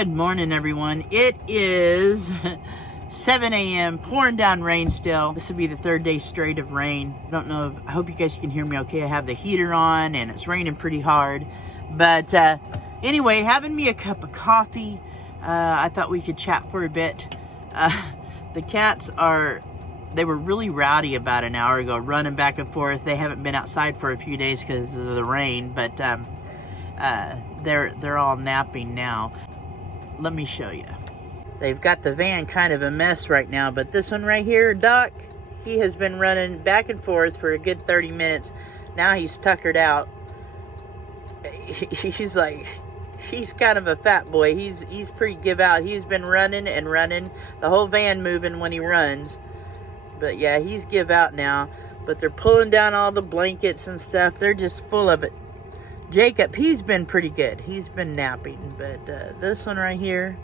Good morning, everyone. It is 7 a.m. pouring down rain still. This will be the third day straight of rain. I hope you guys can hear me okay. I have the heater on and it's raining pretty hard. But anyway, having me a cup of coffee. I thought we could chat for a bit. The cats they were really rowdy about an hour ago, running back and forth. They haven't been outside for a few days because of the rain, but they're all napping now. Let me show you. They've got the van kind of a mess right now, but this one right here, Doc, he has been running back and forth for a good 30 minutes. Now he's tuckered out. He's kind of a fat boy. He's pretty give out. He's been running and running, the whole van moving when he runs. But yeah, he's give out now. But they're pulling down all the blankets and stuff. They're just full of it. Jacob, he's been pretty good. He's been napping, but this one right here,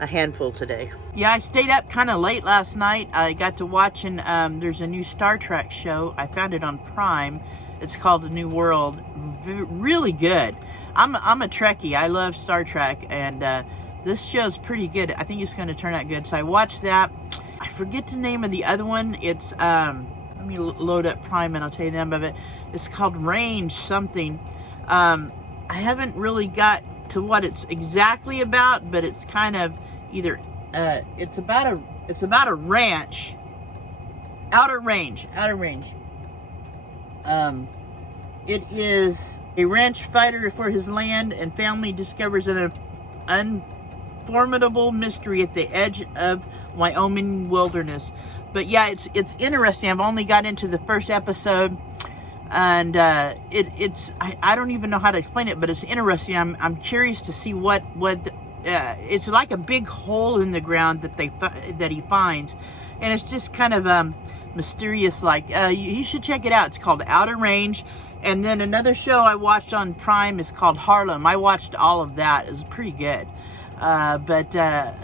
a handful today. Yeah, I stayed up kind of late last night. I got to watching, there's a new Star Trek show. I found it on Prime. It's called A New World. Really good. I'm a Trekkie. I love Star Trek, and this show's pretty good. I think it's going to turn out good. So I watched that. I forget the name of the other one. It's, let me load up Prime and I'll tell you the name of it. It's called Range something. I haven't really got to what it's exactly about, but it's kind of either it's about a ranch, outer range. It is a ranch fighter for his land and family discovers an unformidable mystery at the edge of Wyoming wilderness. But yeah, it's interesting. I've only got into the first episode. And I don't even know how to explain it, but it's interesting. I'm curious to see what it's like a big hole in the ground that he finds, and it's just kind of mysterious. Like you should check it out. It's called Outer Range. And then another show I watched on Prime is called Harlem. I watched all of that. It was pretty good. But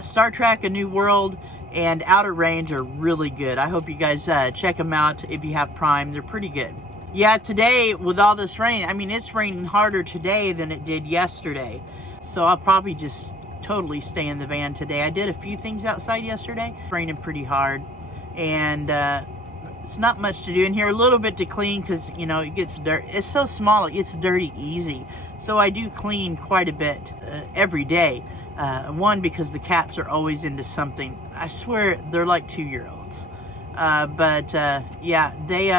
Star Trek: A New World and Outer Range are really good. I hope you guys check them out if you have Prime. They're pretty good. Yeah, today with all this rain, I mean, it's raining harder today than it did yesterday. So I'll probably just totally stay in the van today. I did a few things outside yesterday. It's raining pretty hard. And it's not much to do in here. A little bit to clean because, you know, it gets dirty. It's so small, it gets dirty easy. So I do clean quite a bit every day. One, because the cats are always into something. I swear they're like 2-year-olds. Yeah, they...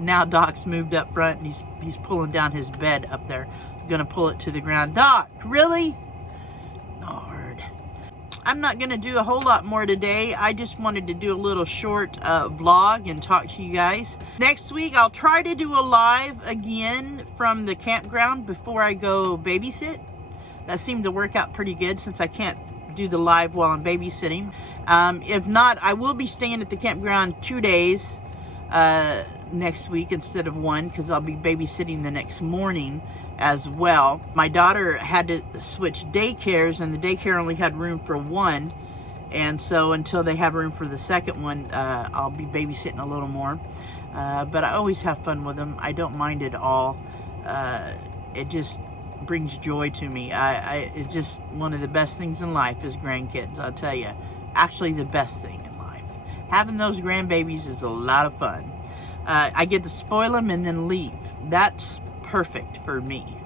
Now Doc's moved up front and he's pulling down his bed up there. Gonna pull it to the ground. Doc, really? Lord. I'm not gonna do a whole lot more today. I just wanted to do a little short vlog and talk to you guys. Next week I'll try to do a live again from the campground before I go babysit. That seemed to work out pretty good since I can't do the live while I'm babysitting. If not, I will be staying at the campground 2 days next week instead of 1 because I'll be babysitting the next morning as well. My daughter had to switch daycares and the daycare only had room for 1, and so until they have room for the second one, I'll be babysitting a little more. But I always have fun with them. I don't mind it all. It just brings joy to me. It's just one of the best things in life is grandkids, I'll tell you. Actually, the best thing in life. Having those grandbabies is a lot of fun. I get to spoil them and then leave. That's perfect for me.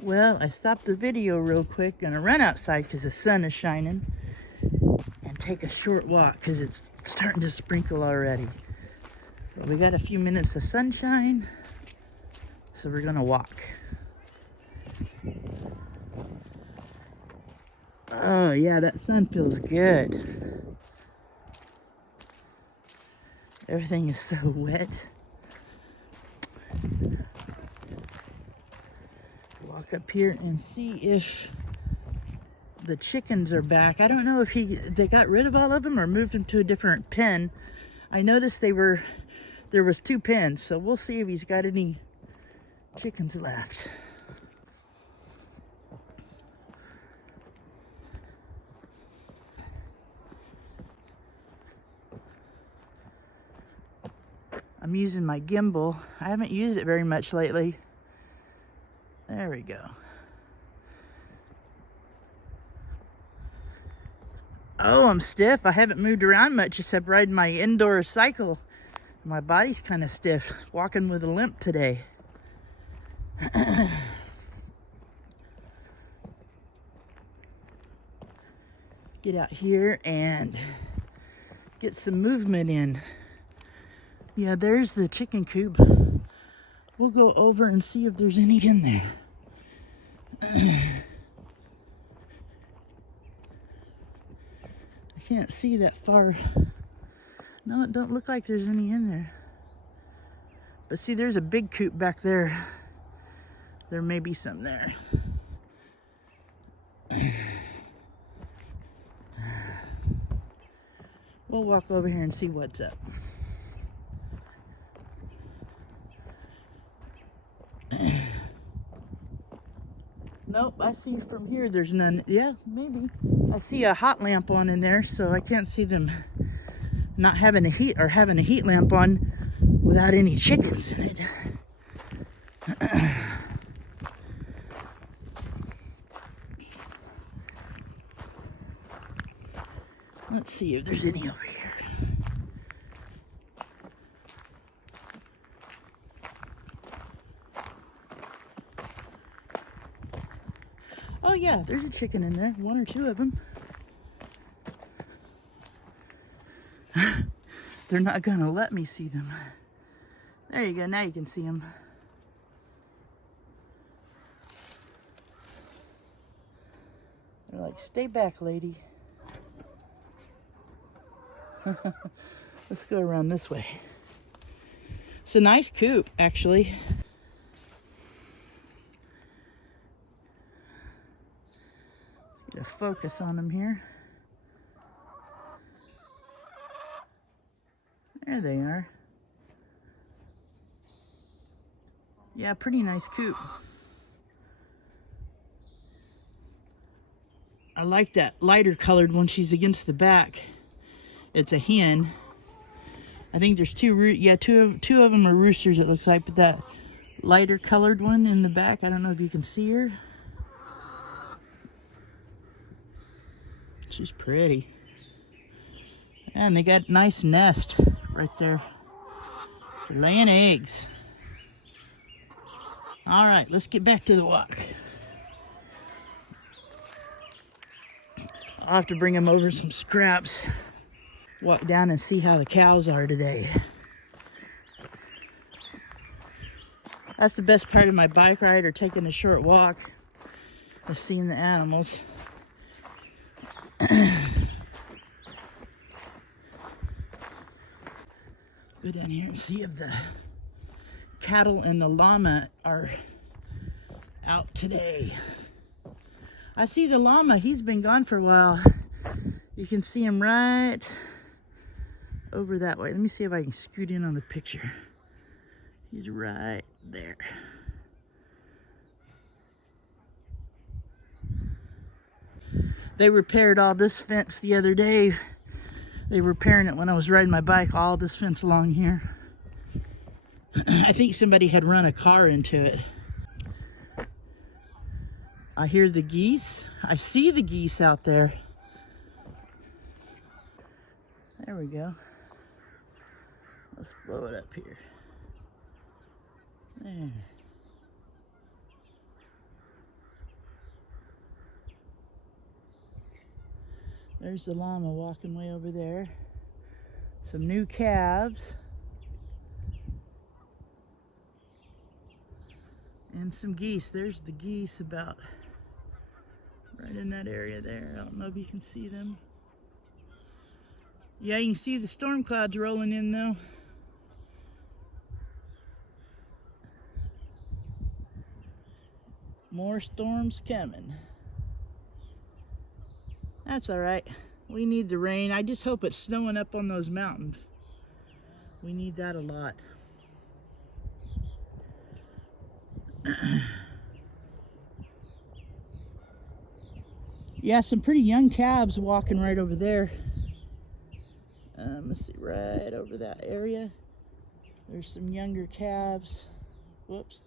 Well, I stopped the video real quick. Gonna run outside because the sun is shining and take a short walk because it's starting to sprinkle already. But we got a few minutes of sunshine, so we're gonna walk. Oh yeah, that sun feels good. Everything is so wet. Walk up here and see if the chickens are back. I don't know if they got rid of all of them or moved them to a different pen. I noticed there was 2 pens, so we'll see if he's got any chickens left. I'm using my gimbal. I haven't used it very much lately. There we we go. Oh, I'm stiff. I haven't moved around much except riding my indoor cycle. My body's kind of stiff. Walking with a limp today. Get out here and get some movement in. Yeah, there's the chicken coop. We'll go over and see if there's any in there. I can't see that far. No, it don't look like there's any in there. But see, there's a big coop back there. There may be some there. We'll walk over here and see what's up. Nope, I see from here there's none. Yeah, maybe. I see a hot lamp on in there, so I can't see them not having a heat or having a heat lamp on without any chickens in it. Let's see if there's any over here. Oh yeah, there's a chicken in there, one or two of them. They're not gonna let me see them. There you go, now you can see them. They're like, stay back, lady. Let's go around this way. It's a nice coop, actually. Let's get a focus on them here. There they are. Yeah, pretty nice coop. I like that lighter colored one. She's against the back. It's a hen. I think there's two of them are roosters, it looks like, but that lighter colored one in the back, I don't know if you can see her. She's pretty. And they got a nice nest right there. They're laying eggs. All right, let's get back to the walk. I'll have to bring them over some scraps. Walk down and see how the cows are today. That's the best part of my bike ride, or taking a short walk, is seeing the animals. Go down here and see if the cattle and the llama are out today. I see the llama, he's been gone for a while. You can see him right over that way. Let me see if I can scoot in on the picture. He's right there. They repaired all this fence the other day. They were repairing it when I was riding my bike, all this fence along here. I think somebody had run a car into it. I hear the geese. I see the geese out there. There we go. Let's blow it up here. There. There's the llama walking way over there. Some new calves. And some geese. There's the geese about right in that area there. I don't know if you can see them. Yeah, you can see the storm clouds rolling in though. More storms coming. That's all right. We need the rain. I just hope it's snowing up on those mountains. We need that a lot. Yeah, some pretty young calves walking right over there. Let's see, right over that area. There's some younger calves. Whoops,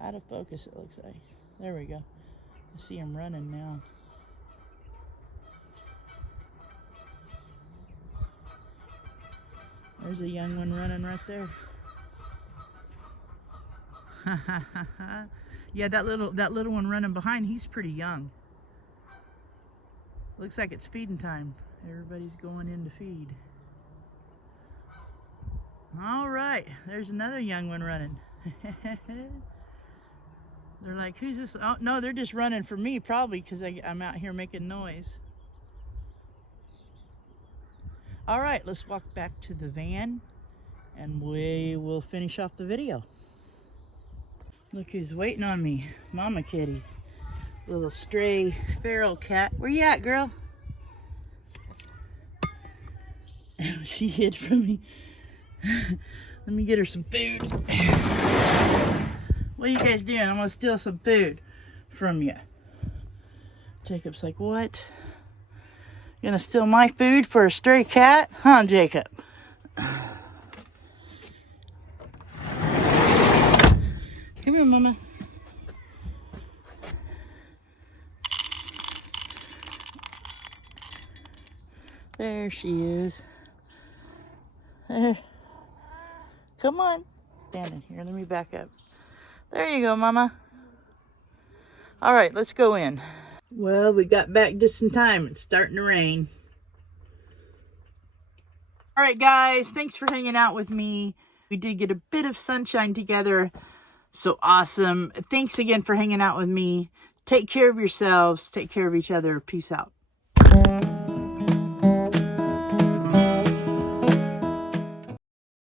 out of focus it looks like. There we go. I see him running now. There's a young one running right there. Yeah, that little one running behind, he's pretty young. Looks like it's feeding time. Everybody's going in to feed. All right, there's another young one running. They're like, who's this? Oh, no, they're just running for me, probably because I'm out here making noise. All right, let's walk back to the van and we will finish off the video. Look who's waiting on me. Mama kitty. Little stray feral cat. Where you at, girl? She hid from me. Let me get her some food. What are you guys doing? I'm gonna steal some food from you. Jacob's like, what? You gonna steal my food for a stray cat? Huh, Jacob? Come here, Mama. There she is. There. Come on. Stand in here. Let me back up. There you go, Mama. All right, let's go in. Well, we got back just in time. It's starting to rain. All right, guys. Thanks for hanging out with me. We did get a bit of sunshine together. So awesome. Thanks again for hanging out with me. Take care of yourselves. Take care of each other. Peace out.